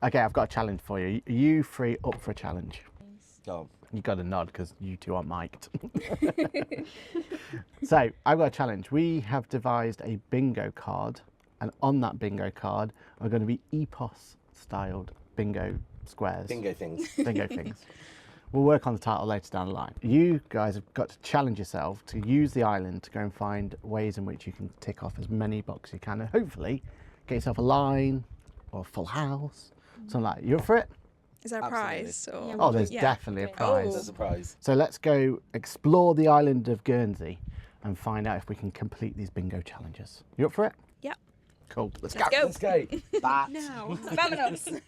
Okay, I've got a challenge for you. Are you three up for a challenge? Go on. You got a nod because you two aren't mic'd. So I've got a challenge. We have devised a bingo card, and on that bingo card are going to be EPOS styled bingo squares. Bingo things. Bingo things. We'll work on the title later down the line. You guys have got to challenge yourself to use the island to go and find ways in which you can tick off as many boxes you can, and hopefully get yourself a line or a full house, something like that. You up for it? Is there a prize? Or... Oh, there's definitely a prize. There's a prize. So let's go explore the island of Guernsey and find out if we can complete these bingo challenges. You up for it? Yeah. Cool. Let's go. Go. Let's go. Bat. Now. Vamonos.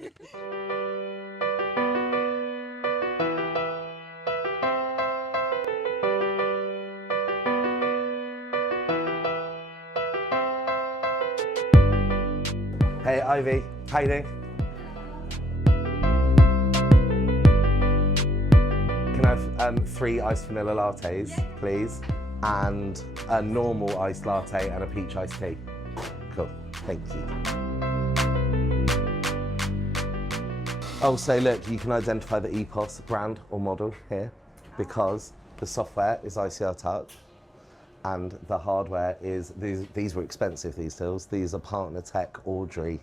Hey, Ivy. How you doing? Can I have 3 iced vanilla lattes, please? And a normal iced latte and a peach iced tea. Cool. Thank you. Oh, so look, you can identify the EPOS brand or model here because the software is ICR Touch and the hardware is, these were expensive, these tills. These are Partner Tech Audrey.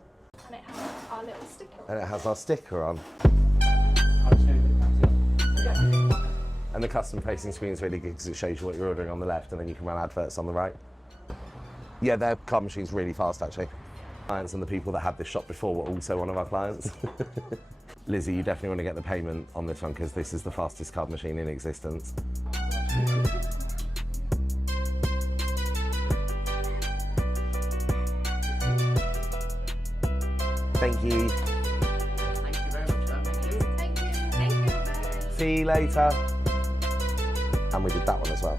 And it has our little sticker on. And it has our sticker on. And the custom facing screen is really good because it shows you what you're ordering on the left and then you can run adverts on the right. Yeah, their card machine's really fast actually. Clients and the people that had this shop before were also one of our clients. Lizzie, you definitely want to get the payment on this one because this is the fastest card machine in existence. Thank you. Thank you very much for that. Thank you. Thank you. Thank you. Bye. See you later. And we did that one as well.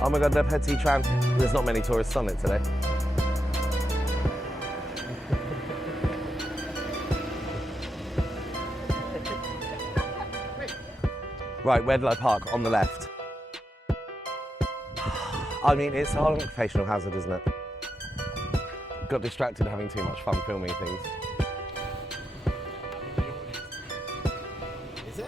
Oh my God, the Petit Tram. There's not many tourists on it today. Right, where did I park? On the left. I mean, it's a whole occupational hazard, isn't it? Got distracted having too much fun filming things. Is it?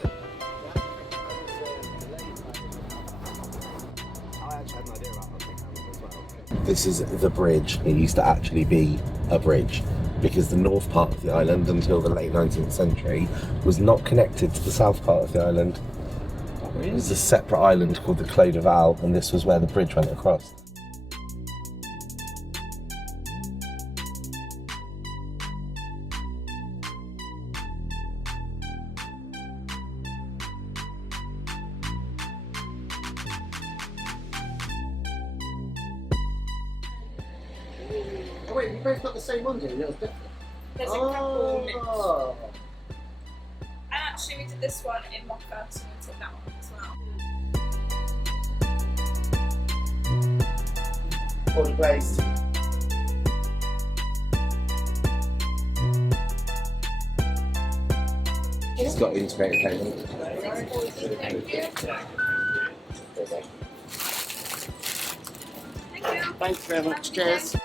I actually had an idea about hunting camels as well. This is the bridge. It used to actually be a bridge because the north part of the island until the late 19th century was not connected to the south part of the island. It was a separate island called the Clos de Val, and this was where the bridge went across. Oh wait, we both got the same one, didn't we? There's a couple mixed. Oh. And actually we did this one in Mocha, so we took that one as well. Order placed. It's got integrated payment. Thank you. Thank you. Thanks very much. Cheers.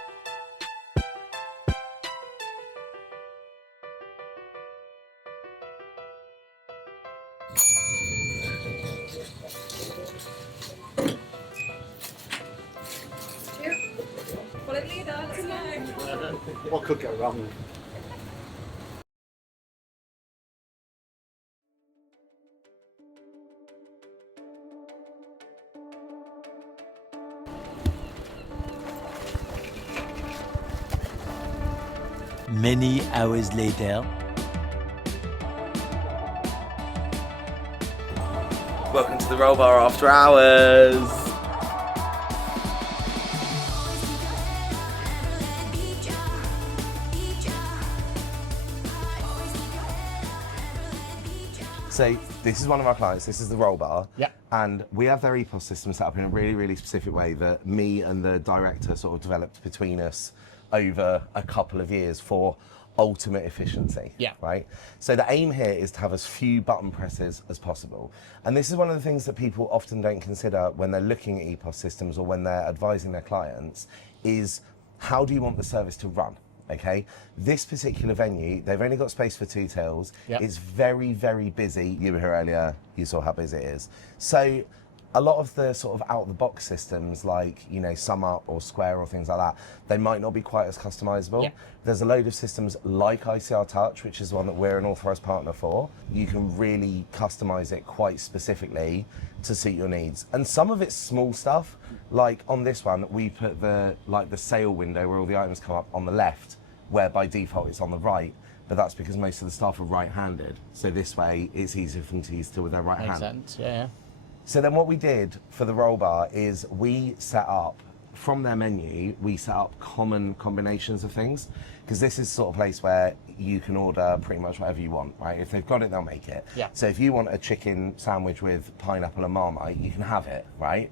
Follow the leader, let's go. What could go wrong? Many hours later. Welcome to the Roll Bar After Hours. So this is one of our clients, this is the Roll Bar. Yeah. And we have their EPOS system set up in a really, really specific way that me and the director sort of developed between us over a couple of years for ultimate efficiency. Yeah. Right? So the aim here is to have as few button presses as possible. And this is one of the things that people often don't consider when they're looking at EPOS systems or when they're advising their clients, is how do you want the service to run? Okay, this particular venue, they've only got space for 2 tills. Yep. It's very, very busy. You were here earlier, you saw how busy it is. So a lot of the sort of out-of-the-box systems like, you know, Sum Up or Square or things like that, they might not be quite as customizable. Yep. There's a load of systems like ICR Touch, which is one that we're an authorized partner for. You can really customize it quite specifically to suit your needs. And some of it's small stuff, like on this one, we put the sale window where all the items come up on the left, where by default it's on the right, but that's because most of the staff are right-handed. So this way it's easier for them to use with their right Makes hand. sense, yeah. So then what we did for the roll bar is we set up, from their menu, we set up common combinations of things, because this is the sort of place where you can order pretty much whatever you want, right? If they've got it, they'll make it. Yeah. So if you want a chicken sandwich with pineapple and Marmite, you can have it, right?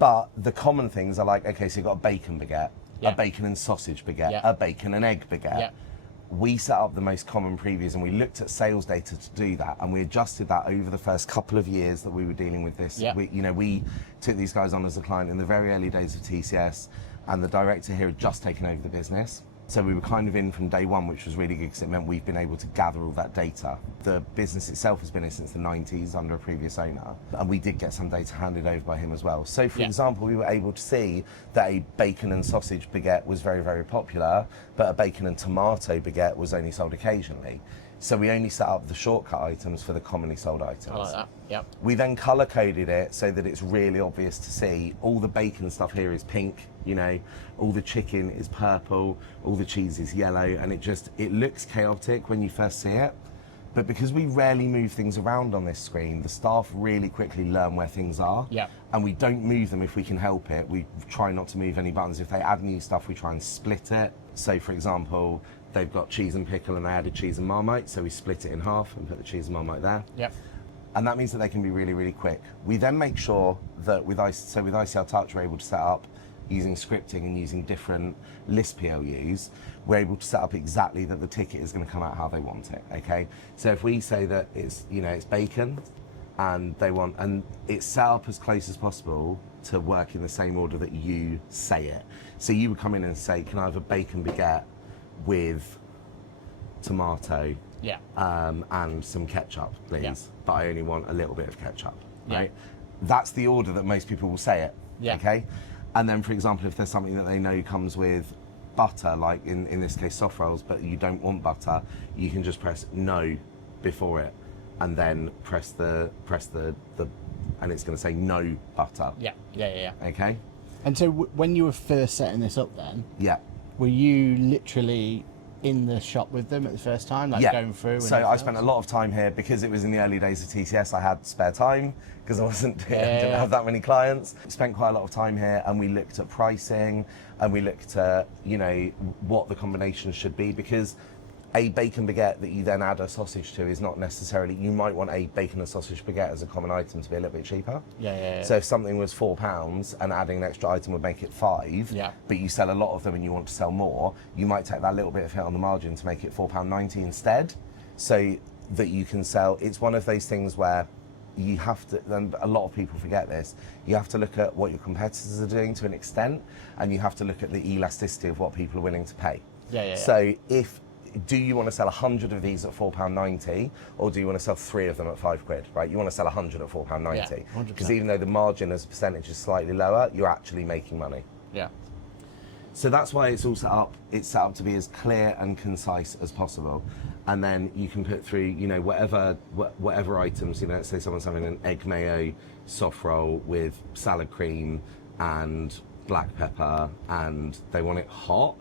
But the common things are like, okay, so you've got a bacon baguette, Yeah. a bacon and sausage baguette, Yeah. a bacon and egg baguette. Yeah. We set up the most common previews and we looked at sales data to do that, and we adjusted that over the first couple of years that we were dealing with this. Yeah. We took these guys on as a client in the very early days of TCS, and the director here had just taken over the business. So we were kind of in from day one, which was really good because it meant we've been able to gather all that data. The business itself has been here since the 90s under a previous owner, and we did get some data handed over by him as well. So for Yeah. example, we were able to see that a bacon and sausage baguette was very, very popular, but a bacon and tomato baguette was only sold occasionally. So we only set up the shortcut items for the commonly sold items. I like that, yep. We then color coded it so that it's really obvious to see. All the bacon stuff here is pink, you know, all the chicken is purple, all the cheese is yellow, and it looks chaotic when you first see it. But because we rarely move things around on this screen, the staff really quickly learn where things are. Yep. And we don't move them if we can help it. We try not to move any buttons. If they add new stuff, we try and split it. So for example, they've got cheese and pickle and they added cheese and Marmite, so we split it in half and put the cheese and Marmite there. Yep. And that means that they can be really, really quick. We then make sure that with ICR Touch, we're able to set up, using scripting and using different list PLUs, we're able to set up exactly that the ticket is going to come out how they want it, okay? So if we say that it's, you know, it's bacon, and it's set up as close as possible to work in the same order that you say it. So you would come in and say, can I have a bacon baguette with tomato Yeah. and some ketchup, please? Yeah. But I only want a little bit of ketchup, Yeah. right? That's the order that most people will say it, Yeah. okay? And then, for example, if there's something that they know comes with butter, like in this case soft rolls, but you don't want butter, you can just press no before it, and then press the and it's going to say no butter. Yeah. Okay. And so when you were first setting this up then, Yeah. were you literally in the shop with them at the first time, like going through? And So I everything spent a else? lot of time here because it was in the early days of TCS. I had spare time because I didn't Yeah. have that many clients. Spent quite a lot of time here, and we looked at pricing, and we looked at, you know, what the combinations should be, because a bacon baguette that you then add a sausage to is not necessarily. You might want a bacon and sausage baguette as a common item to be a little bit cheaper. Yeah. So if something was £4 and adding an extra item would make it £5, Yeah. but you sell a lot of them and you want to sell more, you might take that little bit of hit on the margin to make it £4.90 instead, so that you can sell. It's one of those things where you have to, and a lot of people forget this, you have to look at what your competitors are doing to an extent, and you have to look at the elasticity of what people are willing to pay. Yeah. So do you want to sell 100 of these at £4.90, or do you want to sell 3 of them at £5, right? You want to sell 100 at £4.90. Yeah, 100%. Because even though the margin as a percentage is slightly lower, you're actually making money. Yeah. So that's why it's all set up. It's set up to be as clear and concise as possible. And then you can put through, you know, whatever items, you know, let's say someone's having an egg mayo soft roll with salad cream and black pepper, and they want it hot.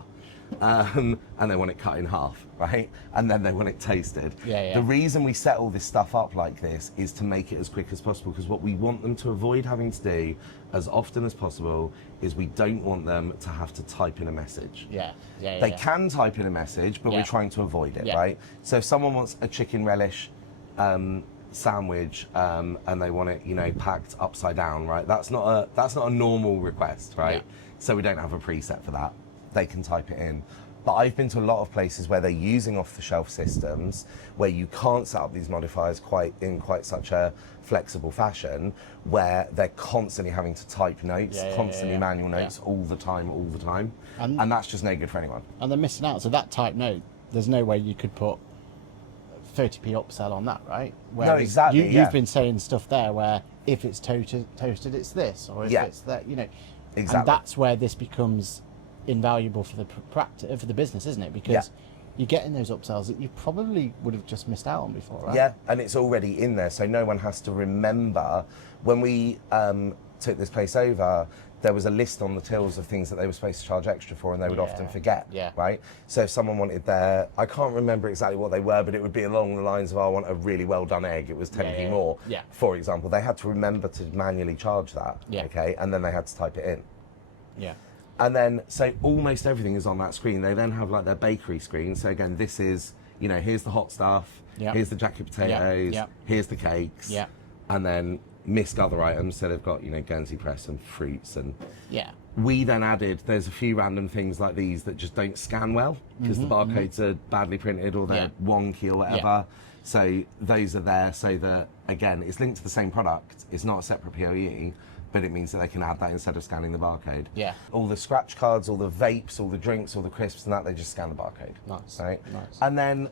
And they want it cut in half, right? And then they want it toasted. Yeah. The reason we set all this stuff up like this is to make it as quick as possible, because what we want them to avoid having to do as often as possible is we don't want them to have to type in a message. Yeah. They can type in a message, but Yeah. we're trying to avoid it, Yeah. right? So if someone wants a chicken relish sandwich and they want it, you know, packed upside down, right? That's not a normal request, right? Yeah. So we don't have a preset for that. They can type it in. But I've been to a lot of places where they're using off-the-shelf systems where you can't set up these modifiers in quite such a flexible fashion, where they're constantly having to type notes, constantly manual notes all the time. And that's just no good for anyone. And they're missing out. So that type note, there's no way you could put 30p upsell on that, right? No, exactly. You've been saying stuff there where if it's toasted, it's this, or if it's that, you know. Exactly. And that's where this becomes invaluable for the business, isn't it? Because you're getting those upsells that you probably would have just missed out on before, right? Yeah, and it's already in there, so no one has to remember. When we took this place over, there was a list on the tills of things that they were supposed to charge extra for, and they would often forget, right? So if someone wanted I can't remember exactly what they were, but it would be along the lines of, I want a really well done egg, it was 10p more, for example. They had to remember to manually charge that, okay? And then they had to type it in. Yeah. And then, so almost everything is on that screen. They then have like their bakery screen. So again, this is, you know, here's the hot stuff, here's the jacket potatoes, here's the cakes, and then missed other items. So they've got, you know, Guernsey press and fruits and... We then added, there's a few random things like these that just don't scan well because the barcodes are badly printed or they're wonky or whatever. So those are there so that, again, it's linked to the same product. It's not a separate POE. But it means that they can add that instead of scanning the barcode. Yeah. All the scratch cards, all the vapes, all the drinks, all the crisps and that, they just scan the barcode. Nice. Right? Nice. And then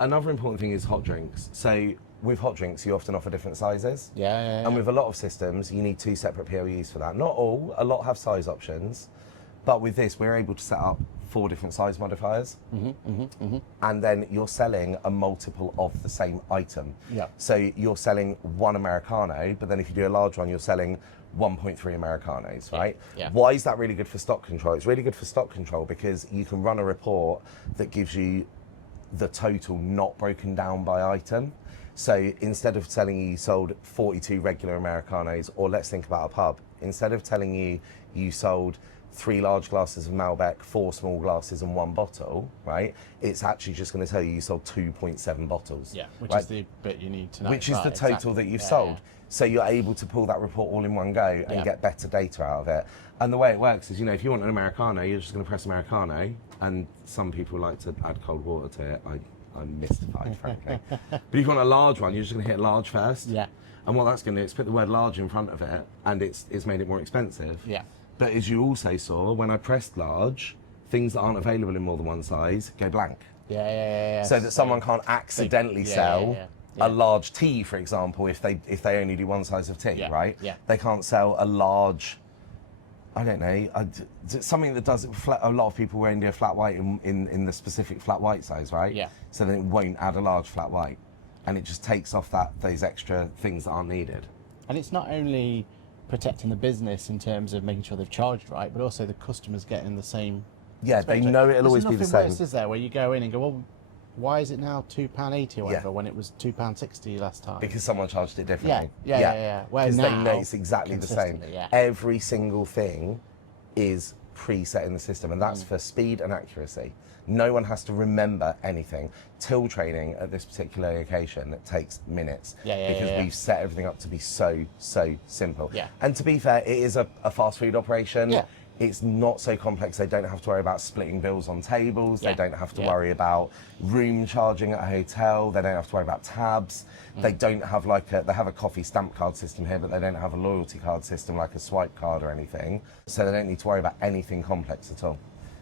another important thing is hot drinks. So with hot drinks, you often offer different sizes. And with a lot of systems, you need 2 separate POEs for that. Not all, a lot have size options. But with this, we're able to set up 4 different size modifiers. And then you're selling a multiple of the same item. So you're selling 1 Americano, but then if you do a large one, you're selling 1.3 Americanos, right? Why is that really good for stock control? It's really good for stock control because you can run a report that gives you the total not broken down by item. So instead of telling you sold 42 regular Americanos, or let's think about a pub, instead of telling you you sold 3 large glasses of Malbec, 4 small glasses and 1 bottle, right? It's actually just going to tell you sold 2.7 bottles. Which right? is the bit you need to know. Which is the total that you've sold. So you're able to pull that report all in one go and get better data out of it. And the way it works is, you know, if you want an Americano, you're just going to press Americano, and some people like to add cold water to it. I'm mystified, frankly. But if you want a large one, you're just going to hit large first. And what that's going to do is put the word large in front of it, and it's made it more expensive. But as you also saw, when I pressed large, things that aren't available in more than one size go blank. So that someone can't accidentally sell a large tea, for example, if they only do one size of tea, right? They can't sell a large, I don't know, something that does a lot of people only do a flat white in the specific flat white size, right? So then it won't add a large flat white, and it just takes off those extra things that aren't needed. And it's not only protecting the business in terms of making sure they've charged right, but also the customers getting the same. They know it'll always be the same. Worse, is there, where you go in and go, well, why is it now £2.80 or whatever when it was £2.60 last time? Because someone charged it differently. Because they know it's exactly the same. Every single thing is preset in the system, and that's for speed and accuracy. No one has to remember anything. Till training at this particular location takes minutes because we've set everything up to be so simple. And to be fair, it is a fast food operation. It's not so complex. They don't have to worry about splitting bills on tables. They don't have to worry about room charging at a hotel. They don't have to worry about tabs. They don't have they have a coffee stamp card system here, but they don't have a loyalty card system like a swipe card or anything. So they don't need to worry about anything complex at all.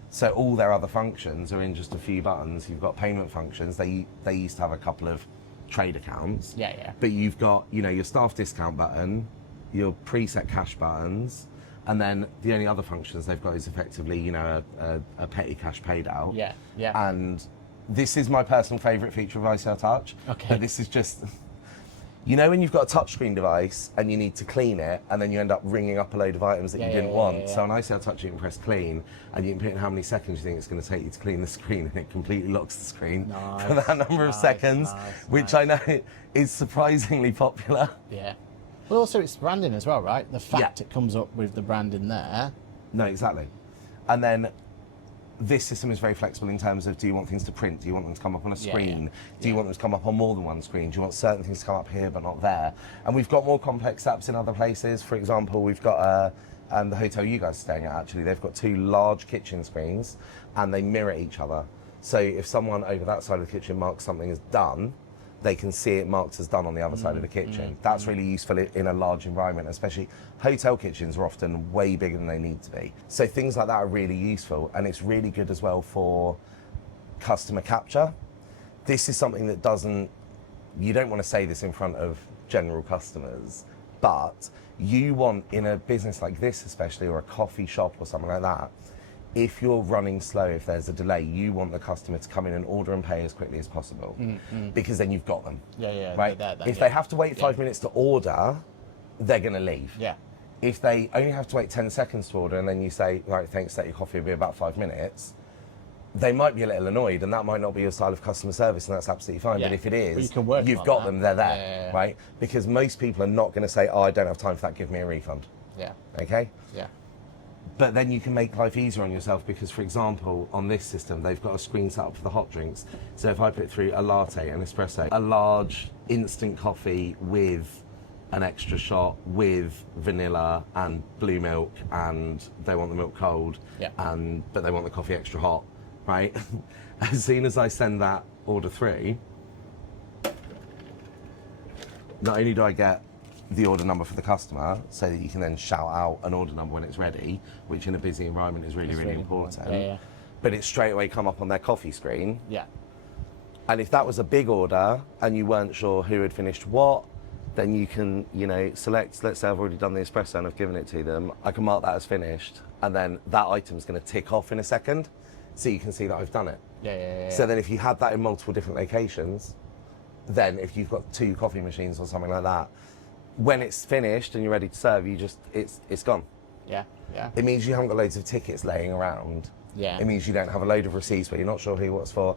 So all their other functions are in just a few buttons. You've got payment functions. They used to have a couple of trade accounts. But you've got, you know, your staff discount button, your preset cash buttons, and then the only other functions they've got is effectively, you know, a petty cash paid out. And this is my personal favourite feature of ICL Touch. But this is just, you know, when you've got a touchscreen device and you need to clean it, and then you end up ringing up a load of items that you didn't want. So on ICL Touch, you can press clean, and you can put in how many seconds you think it's going to take you to clean the screen, and it completely locks the screen for that number of seconds, which I know is surprisingly popular. Well, also it's branding as well, right? The fact it comes up with the branding there. No, exactly. And then this system is very flexible in terms of, do you want things to print? Do you want them to come up on a screen? Do you want them to come up on more than one screen? Do you want certain things to come up here but not there? And we've got more complex apps in other places. For example, we've got the hotel you guys are staying at, actually, they've got 2 large kitchen screens and they mirror each other. So if someone over that side of the kitchen marks something as done, they can see it marked as done on the other side of the kitchen. That's really useful in a large environment, especially hotel kitchens are often way bigger than they need to be. So things like that are really useful, and it's really good as well for customer capture. This is something that you don't want to say this in front of general customers, but you want, in a business like this especially, or a coffee shop or something like that, if you're running slow, if there's a delay, you want the customer to come in and order and pay as quickly as possible, because then you've got them. Right? If they have to wait 5 minutes to order, they're going to leave. If they only have to wait 10 seconds to order and then you say, right, thanks, that your coffee will be about 5 minutes, they might be a little annoyed, and that might not be your style of customer service, and that's absolutely fine. But if it is, you've got them, they're there, right? Because most people are not going to say, oh, I don't have time for that, give me a refund. Okay? But then you can make life easier on yourself, because, for example, on this system, they've got a screen set up for the hot drinks. So if I put through a latte, an espresso, a large instant coffee with an extra shot with vanilla and blue milk, and they want the milk cold, but they want the coffee extra hot, right? As soon as I send that order through, not only do I get the order number for the customer, so that you can then shout out an order number when it's ready, which in a busy environment is really, really important. But it's straight away come up on their coffee screen. And if that was a big order and you weren't sure who had finished what, then you can, select, let's say I've already done the espresso and I've given it to them, I can mark that as finished, and then that item's going to tick off in a second, so you can see that I've done it. So then if you had that in multiple different locations, then if you've got 2 coffee machines or something like that, when it's finished and you're ready to serve, it's gone. It means you haven't got loads of tickets laying around. It means you don't have a load of receipts where you're not sure who what's for.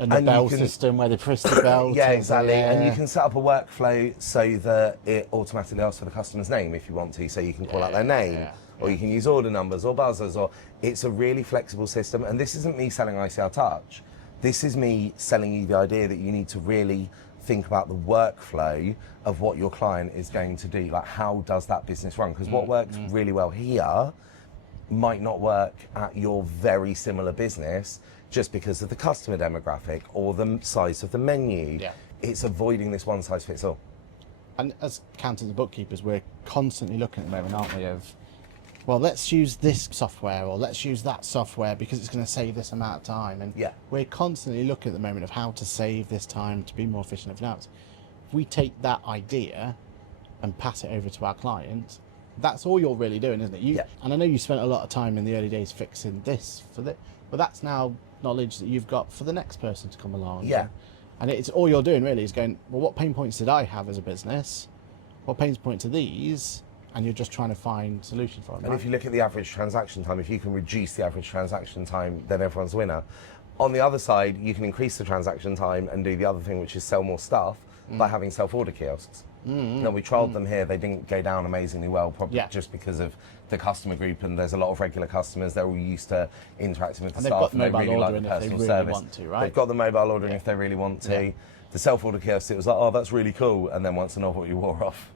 And the bell system where they press the bell. Exactly. And you can set up a workflow so that it automatically asks for the customer's name if you want to, so you can call out their name, or you can use order numbers or buzzers, or it's a really flexible system. And this isn't me selling ICR Touch. This is me selling you the idea that you need to really think about the workflow of what your client is going to do. Like, how does that business run? Because what works really well here might not work at your very similar business, just because of the customer demographic or the size of the menu. It's avoiding this one size fits all. And as accountants and bookkeepers, we're constantly looking at the moment, aren't we, of, well, let's use this software or let's use that software because it's going to save this amount of time. And we're constantly looking at the moment of how to save this time to be more efficient. If we take that idea and pass it over to our client, that's all you're really doing, isn't it? And I know you spent a lot of time in the early days fixing this for this, but that's now knowledge that you've got for the next person to come along. And it's all you're doing really is going, well, what pain points did I have as a business? What pain points are these? And you're just trying to find solutions for them. And if you look at the average transaction time, if you can reduce the average transaction time, then everyone's a winner. On the other side, you can increase the transaction time and do the other thing, which is sell more stuff by having self-order kiosks. Now, we trialled them here. They didn't go down amazingly well, probably just because of the customer group, and there's a lot of regular customers. They're all used to interacting with the staff, and they really like the personal service. They've got the mobile ordering if they really want to. The self-order kiosks, it was like, oh, that's really cool, and then once the novelty wore off.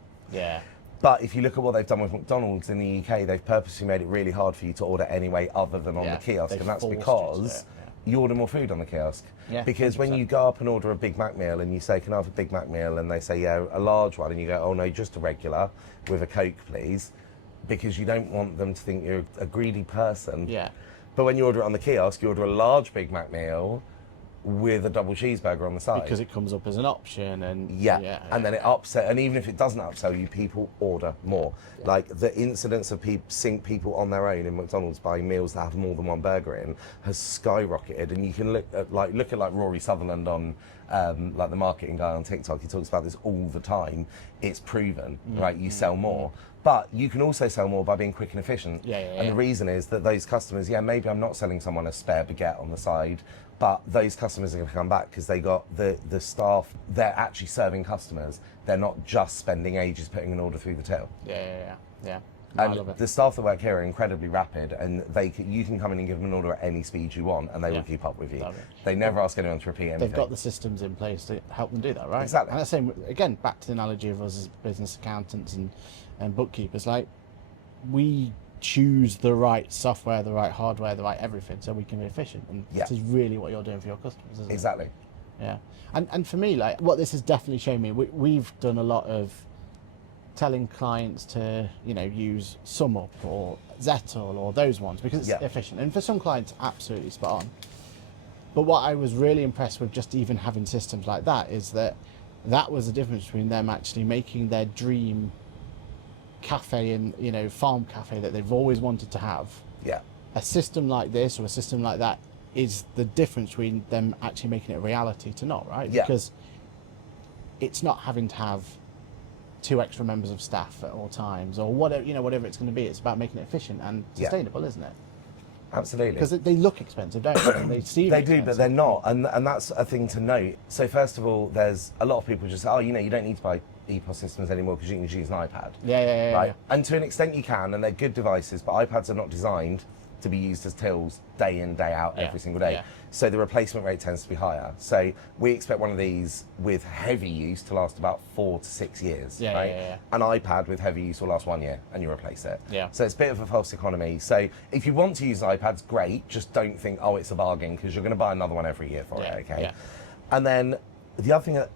But if you look at what they've done with McDonald's in the UK, they've purposely made it really hard for you to order any way other than on the kiosk, and that's because you order more food on the kiosk. Because 100%. When you go up and order a Big Mac meal and you say, can I have a Big Mac meal? And they say, yeah, a large one. And you go, oh no, just a regular with a Coke, please. Because you don't want them to think you're a greedy person. But when you order it on the kiosk, you order a large Big Mac meal with a double cheeseburger on the side. Because it comes up as an option. And and then it upsell, and even if it doesn't upsell you, people order more. Like the incidence of people on their own in McDonald's buying meals that have more than one burger in has skyrocketed. And you can look at Rory Sutherland on like the marketing guy on TikTok. He talks about this all the time. It's proven, right? You sell more. But you can also sell more by being quick and efficient. And the reason is that those customers, maybe I'm not selling someone a spare baguette on the side, but those customers are going to come back because they got the staff, they're actually serving customers. They're not just spending ages putting an order through the till. I And love it. the staff that work here are incredibly rapid, and you can come in and give them an order at any speed you want, and they will keep up with you. Love it. They never ask anyone to repeat anything. They've got the systems in place to help them do that, right? Exactly. And that's same again back to the analogy of us as business accountants and bookkeepers. Like, we choose the right software, the right hardware, the right everything, so we can be efficient. And Yeah. this is really what you're doing for your customers, isn't it? Exactly. Yeah. And for me, like, what this has definitely shown me, we've done a lot of telling clients to, you know, use SumUp or Zettel or those ones because it's Yeah. efficient. And for some clients, absolutely spot on. But what I was really impressed with just even having systems like that is that was the difference between them actually making their dream cafe and, you know, farm cafe that they've always wanted to have. Yeah. A system like this or a system like that is the difference between them actually making it a reality to not, right? Yeah. Because it's not having to have 2 extra members of staff at all times or whatever, you know, whatever it's going to be. It's about making it efficient and Yeah. sustainable, isn't it? Absolutely. Because they look expensive, don't they? They seem They do, expensive. but they're not, and that's a thing to note. So first of all, there's a lot of people just say, oh, you know, you don't need to buy EPOS systems anymore because you can just use an iPad. Yeah. Right? And to an extent you can, and they're good devices, but iPads are not designed to be used as tills day in, day out, Yeah, every single day. yeah. So the replacement rate tends to be higher. So we expect one of these with heavy use to last about 4 to 6 years. Yeah, right? yeah. An iPad with heavy use will last 1 year and you replace it. Yeah. So it's a bit of a false economy. So if you want to use iPads, great. Just don't think, oh, it's a bargain, because you're going to buy another one every year for Yeah, it, okay? yeah. And then the other thing, that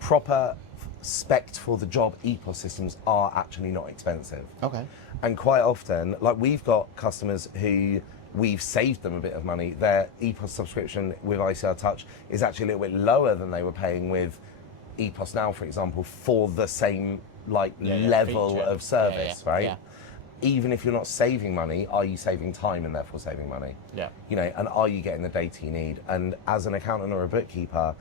proper spec for the job EPOS systems are actually not expensive. Okay. And quite often, like, we've got customers who we've saved them a bit of money. Their EPOS subscription with ICR Touch is actually a little bit lower than they were paying with EPOS Now, for example, for the same level feature. of service, right? Yeah. Even if you're not saving money, are you saving time and therefore saving money? Yeah. You know, and are you getting the data you need? And as an accountant or a bookkeeper,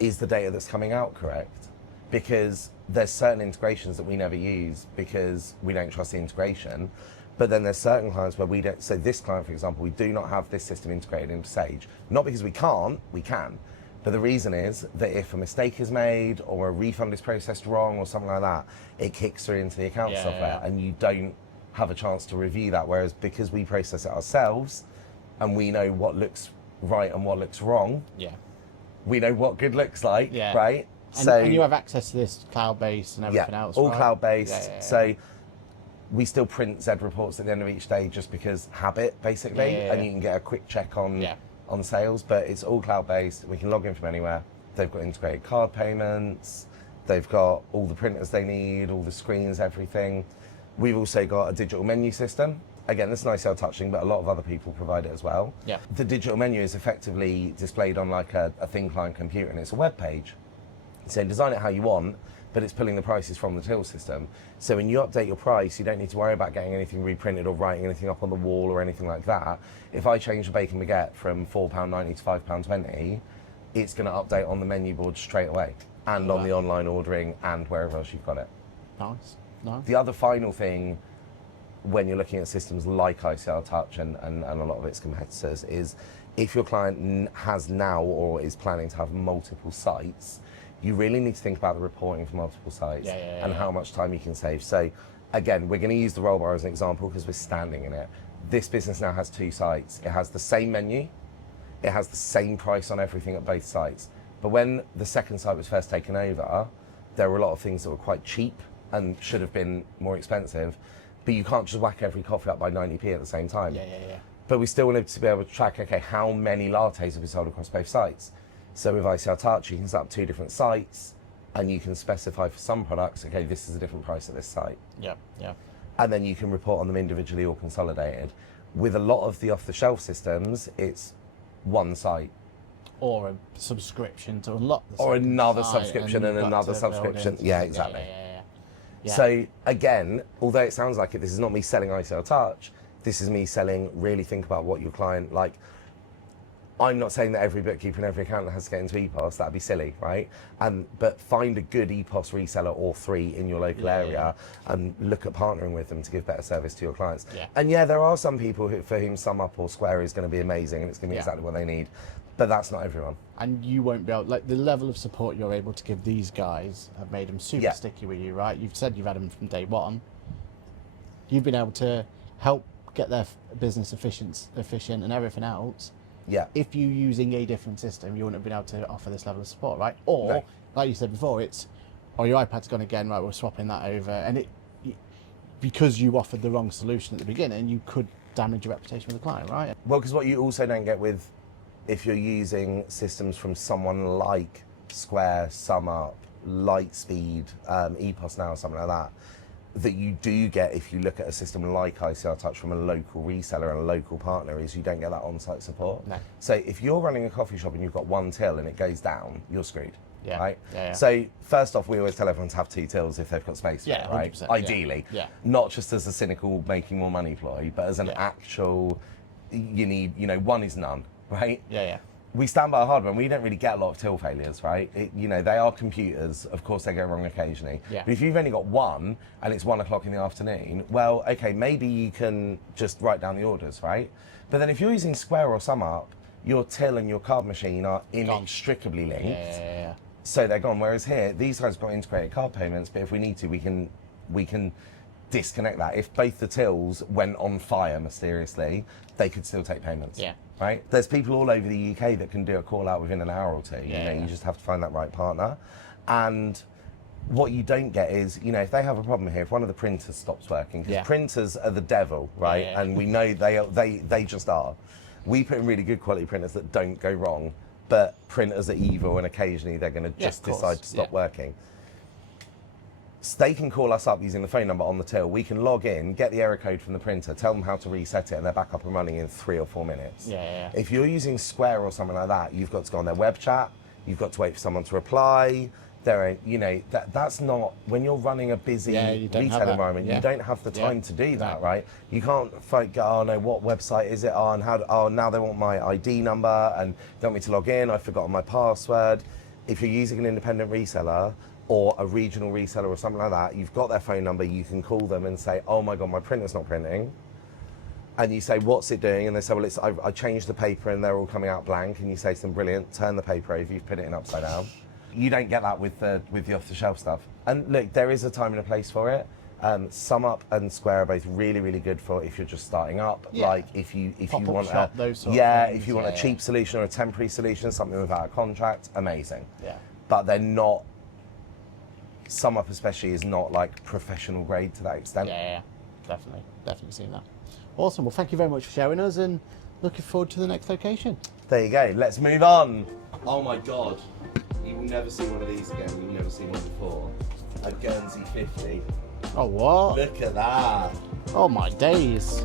is the data that's coming out correct? Because there's certain integrations that we never use because we don't trust the integration. But then there's certain clients where we don't. So this client, for example, we do not have this system integrated into Sage. Not because we can't, we can. But the reason is that if a mistake is made or a refund is processed wrong or something like that, it kicks through into the account software and you don't have a chance to review that. Whereas because we process it ourselves and we know what looks right and what looks wrong, Yeah. we know what good looks like, Yeah. right? And you have access to this cloud-based and everything else, all right? cloud-based. Yeah. So we still print Z reports at the end of each day just because habit, basically, Yeah. and you can get a quick check on sales, but it's all cloud-based. We can log in from anywhere. They've got integrated card payments. They've got all the printers they need, all the screens, everything. We've also got a digital menu system. Again, this is nice touching, but a lot of other people provide it as well. Yeah. The digital menu is effectively displayed on like a thin client computer, and it's a web page. So design it how you want, but it's pulling the prices from the till system. So when you update your price, you don't need to worry about getting anything reprinted or writing anything up on the wall or anything like that. If I change the bacon baguette from £4.90 to £5.20, it's going to update on the menu board straight away, and on the online ordering and wherever else you've got it. Nice. The other final thing, when you're looking at systems like ICR Touch and a lot of its competitors, is if your client has now or is planning to have multiple sites, you really need to think about the reporting for multiple sites and how much time you can save. So again, we're going to use the roll bar as an example because we're standing in it. This business now has 2 sites. It has the same menu. It has the same price on everything at both sites. But when the second site was first taken over, there were a lot of things that were quite cheap and should have been more expensive. But you can't just whack every coffee up by 90p at the same time. Yeah. But we still wanted to be able to track, okay, how many lattes have we sold across both sites? So with ICR Touch, you can set up 2 different sites and you can specify for some products, okay, this is a different price at this site. Yeah. And then you can report on them individually or consolidated. With a lot of the off-the-shelf systems, it's one site. Or a subscription to unlock the Or second another site, subscription you've and got another to build subscription. into Yeah, it. exactly. Yeah. So again, although it sounds like it, this is not me selling ICR Touch, this is me selling, really think about what your client, like, I'm not saying that every bookkeeper and every accountant has to get into EPOS, that'd be silly, right? But find a good EPOS reseller or 3 in your local area and look at partnering with them to give better service to your clients. Yeah. And yeah, there are some people for whom SumUp or Square is going to be amazing and it's going to be exactly what they need, but that's not everyone. And you won't be able, like, the level of support you're able to give these guys have made them super sticky with you, right? You've said you've had them from day one. You've been able to help get their business efficient and everything else. Yeah. If you're using a different system, you wouldn't have been able to offer this level of support, right? Or, like you said before, it's, your iPad's gone again, right, we're swapping that over. And because you offered the wrong solution at the beginning, you could damage your reputation with the client, right? Well, because what you also don't get with, if you're using systems from someone like Square, SumUp, Lightspeed, EPOS now, something like that, that you do get if you look at a system like ICR Touch from a local reseller and a local partner, is you don't get that on-site support. No. So if you're running a coffee shop and you've got one till and it goes down, you're screwed. Yeah. Right? Yeah. So first off, we always tell everyone to have 2 tills if they've got space for Yeah, it, right? 100%, Ideally. Yeah. Not just as a cynical making more money ploy, but as an actual, you need, one is none, right? Yeah. We stand by our hardware and we don't really get a lot of till failures, right? They are computers. Of course, they go wrong occasionally. Yeah. But if you've only got one and it's 1 o'clock in the afternoon, well, okay, maybe you can just write down the orders, right? But then if you're using Square or SumUp, your till and your card machine are inextricably linked. Yeah. So they're gone. Whereas here, these guys have got integrated card payments, but if we need to, we can disconnect that. If both the tills went on fire mysteriously, they could still take payments. Yeah. Right? There's people all over the UK that can do a call out within an hour or two. You just have to find that right partner. And what you don't get is, if they have a problem here, if one of the printers stops working, because printers are the devil, right? Yeah. And we know they just are. We put in really good quality printers that don't go wrong, but printers are evil and occasionally they're going to just decide to stop working. So they can call us up using the phone number on the till. We can log in, get the error code from the printer, tell them how to reset it, and they're back up and running in 3 or 4 minutes. Yeah. If you're using Square or something like that, you've got to go on their web chat, you've got to wait for someone to reply. That's not, when you're running a busy retail environment, you don't have the time to do that, right? You can't go, oh no, what website is it on? Now they want my ID number and they want me to log in, I've forgotten my password. If you're using an independent reseller or a regional reseller or something like that, you've got their phone number, you can call them and say, oh my God, my printer's not printing. And you say, what's it doing? And they say, well, I changed the paper and they're all coming out blank. And you say to them, brilliant, turn the paper over, you've put it in upside down. You don't get that with the off-the-shelf stuff. And look, there is a time and a place for it. SumUp and Square are both really, really good for if you're just starting up. Yeah. Like if you want shop, those sort of things. if you want a cheap solution or a temporary solution, something without a contract, amazing. Yeah. But they're not. SumUp especially is not like professional grade to that extent. Yeah. Definitely seen that. Awesome. Well, thank you very much for sharing us, and looking forward to the next location. There you go. Let's move on. Oh my God. You will never see one of these again. You've never seen one before. A Guernsey 50. Oh, what? Look at that. Oh my days.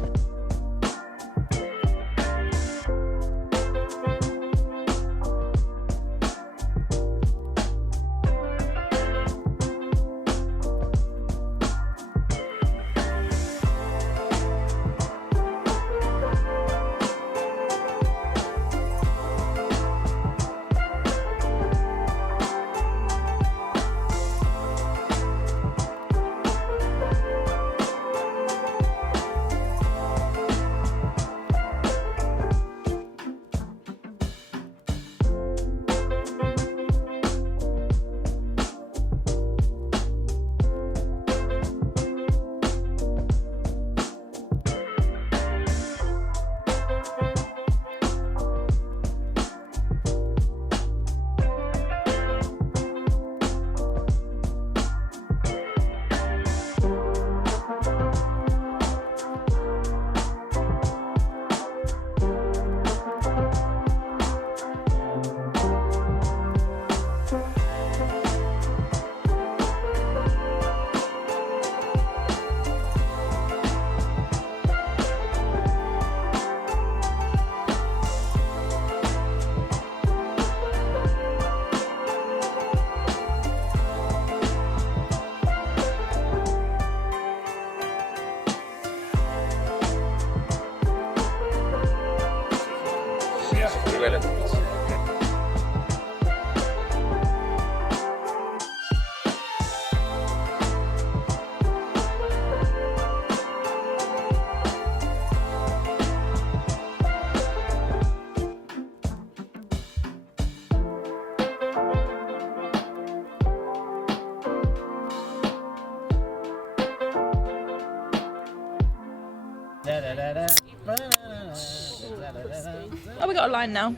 Oh, we got a line now.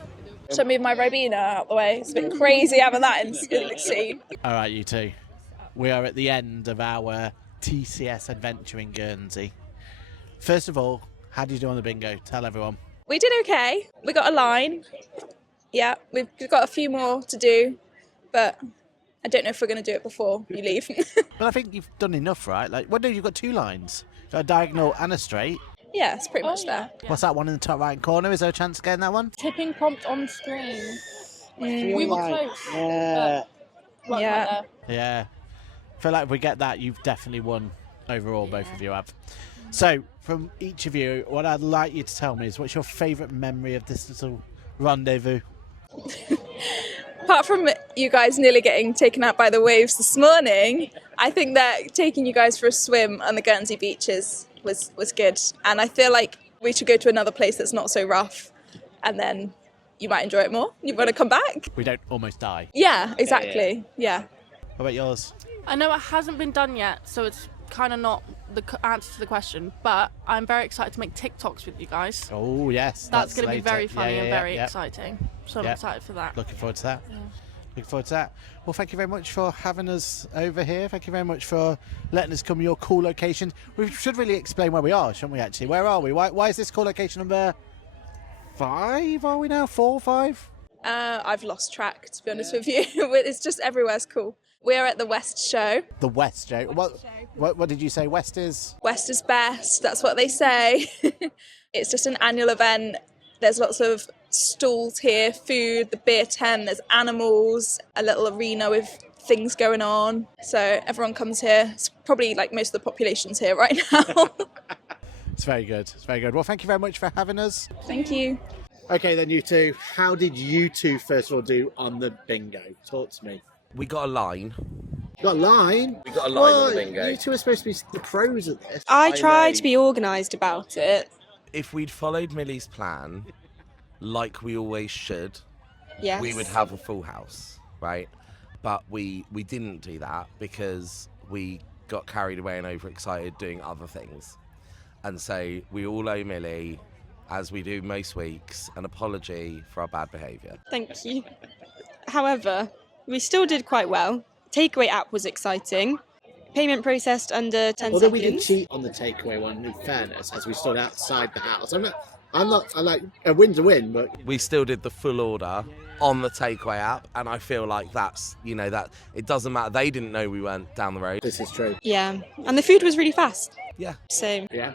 Should I move my Ribena out the way? It's a bit crazy having that in the scene. All right, you two. We are at the end of our TCS adventure in Guernsey. First of all, how did you do on the bingo? Tell everyone. We did okay. We got a line. Yeah, we've got a few more to do, but I don't know if we're going to do it before you leave. But I think you've done enough, right? Like, well, no, you've got 2 lines. You've got a diagonal and a straight. Yeah, it's pretty much there. What's that one in the top right corner? Is there a chance of getting that one? Tipping prompt on screen. Mm. We were close. Yeah. Yeah. Yeah. I feel like if we get that, you've definitely won overall, both of you have. So, from each of you, what I'd like you to tell me is what's your favourite memory of this little rendezvous? Apart from you guys nearly getting taken out by the waves this morning, I think that taking you guys for a swim on the Guernsey beaches was good. And I feel like we should go to another place that's not so rough, and then you might enjoy it more. You want to come back? We don't almost die. Yeah, exactly. Yeah. What about yours? I know it hasn't been done yet, so it's kind of not the answer to the question, but I'm very excited to make TikToks with you guys. Oh, yes. That's going to be later. very funny and very yeah. exciting. So I'm excited for that. Looking forward to that. Looking forward to that. Well, thank you very much for having us over here. Thank you very much for letting us come to your cool location. We should really explain where we are, shouldn't we, actually? Where are we? Why is this cool location number 5, are we now? 4, 5? I've lost track, to be honest with you. It's just everywhere's cool. We're at the West Show. The West Show. What did you say? West is? West is best, that's what they say. It's just an annual event. There's lots of stalls here, food, the beer tent, there's animals, a little arena with things going on. So everyone comes here. It's probably like most of the population's here right now. It's very good. It's very good. Well, thank you very much for having us. Thank you. Okay, then you two. How did you two first of all do on the bingo? Talk to me. We got a line. You got a line? We got a line on the bingo. You two are supposed to be the pros at this. I tried to be organised about it. If we'd followed Millie's plan, like we always should, Yes. we would have a full house, right? But we didn't do that because we got carried away and overexcited doing other things. And so we all owe Millie, as we do most weeks, an apology for our bad behaviour. Thank you. However, we still did quite well. Takeaway app was exciting. Payment processed under 10 Although seconds. we did cheat on the takeaway one, in fairness, as we stood outside the house. I'm not, I like, a win's a win, but... We still did the full order on the takeaway app, and I feel like that's, that it doesn't matter. They didn't know we weren't down the road. This is true. Yeah, and the food was really fast. Yeah. So Yeah.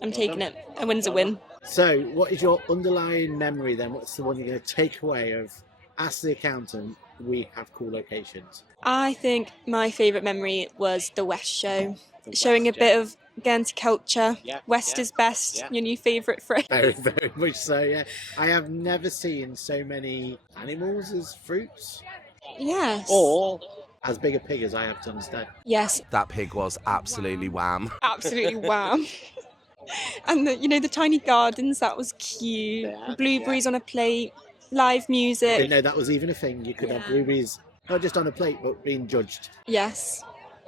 I'm taking it. A win's a win. So, what is your underlying memory then? What's the one you're going to take away of, ask the accountant, we have cool locations? I think my favourite memory was the West Show. Showing a bit of Guernsey culture. West is best, your new favourite phrase. Very, very much so, yeah. I have never seen so many animals as fruits, Yes. or as big a pig as I have to understand. Yes, That pig was absolutely wham. absolutely wham. And the tiny gardens, that was cute. Blueberries on a plate, live I music. didn't know that was even a thing. You could have blueberries, not just on a plate, but being judged. Yes,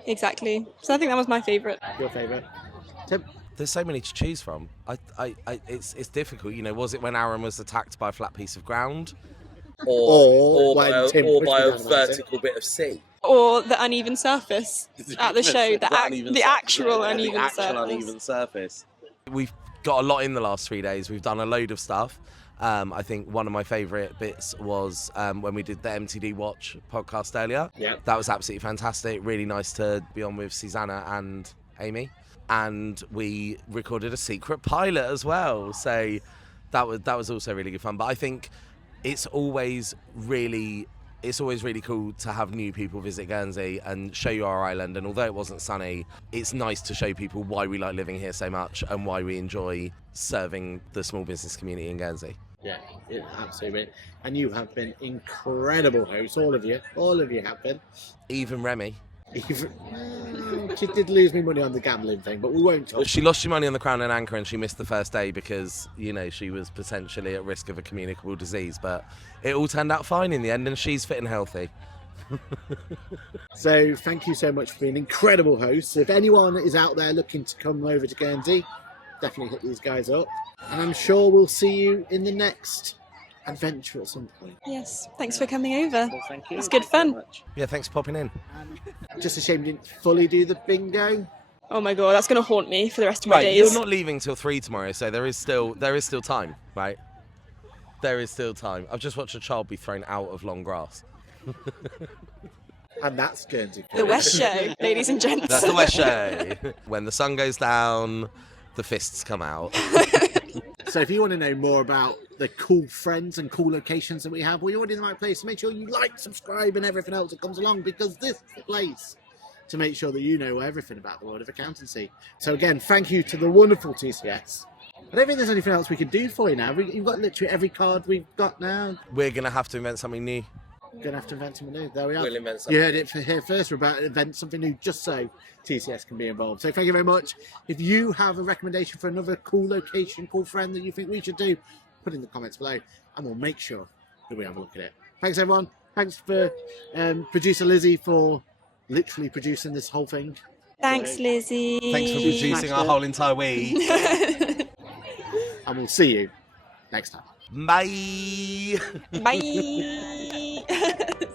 exactly. So I think that was my favourite. Your favourite? Tim? There's so many to choose from. It's difficult. Was it when Aaron was attacked by a flat piece of ground, Or when Tim pushed by me a down about it. vertical bit of sea? Or the uneven surface at the show, the actual uneven surface. Surface. We've got a lot in the last 3 days. We've done a load of stuff. I think one of my favourite bits was when we did the MTD Watch podcast earlier. Yeah. That was absolutely fantastic. Really nice to be on with Susanna and Amy. And we recorded a secret pilot as well. So that was also really good fun. But I think it's always really cool to have new people visit Guernsey and show you our island. And although it wasn't sunny, it's nice to show people why we like living here so much and why we enjoy serving the small business community in Guernsey. Yeah, absolutely. And you have been incredible hosts, all of you have been. Even Remy. She did lose me money on the gambling thing, but we won't talk. Well, she lost you money on the Crown and Anchor and she missed the first day because, she was potentially at risk of a communicable disease. But it all turned out fine in the end and she's fit and healthy. So thank you so much for being incredible hosts. If anyone is out there looking to come over to Guernsey, definitely hit these guys up. And I'm sure we'll see you in the next adventure at some point. Yes, thanks for coming over. Well, thank you. It was good fun. Yeah, thanks for popping in. Just a shame you didn't fully do the bingo. Oh my god, that's going to haunt me for the rest of my Right, days. you're not leaving till 3 tomorrow, so there is still time, right? There is still time. I've just watched a child be thrown out of long grass. And that's Guernsey. The West Show, ladies and gents. That's the West Show. When the sun goes down, the fists come out. So if you want to know more about the cool friends and cool locations that we have, well, you're already in the right place. Make sure you like, subscribe, and everything else that comes along, because this is the place to make sure that you know everything about the world of accountancy. So again, thank you to the wonderful TCS. I don't think there's anything else we can do for you now. You've got literally every card we've got now. We're going to have to invent something new. We're going to have to invent something new. There we are. We'll invent something. You heard it here first. We're about to invent something new just so TCS can be involved. So thank you very much. If you have a recommendation for another cool location, cool friend that you think we should do, put it in the comments below and we'll make sure that we have a look at it. Thanks everyone. Thanks for producer Lizzie for literally producing this whole thing. Thanks, Lizzie. Thanks for producing our whole entire week. And we'll see you next time. Bye. Bye.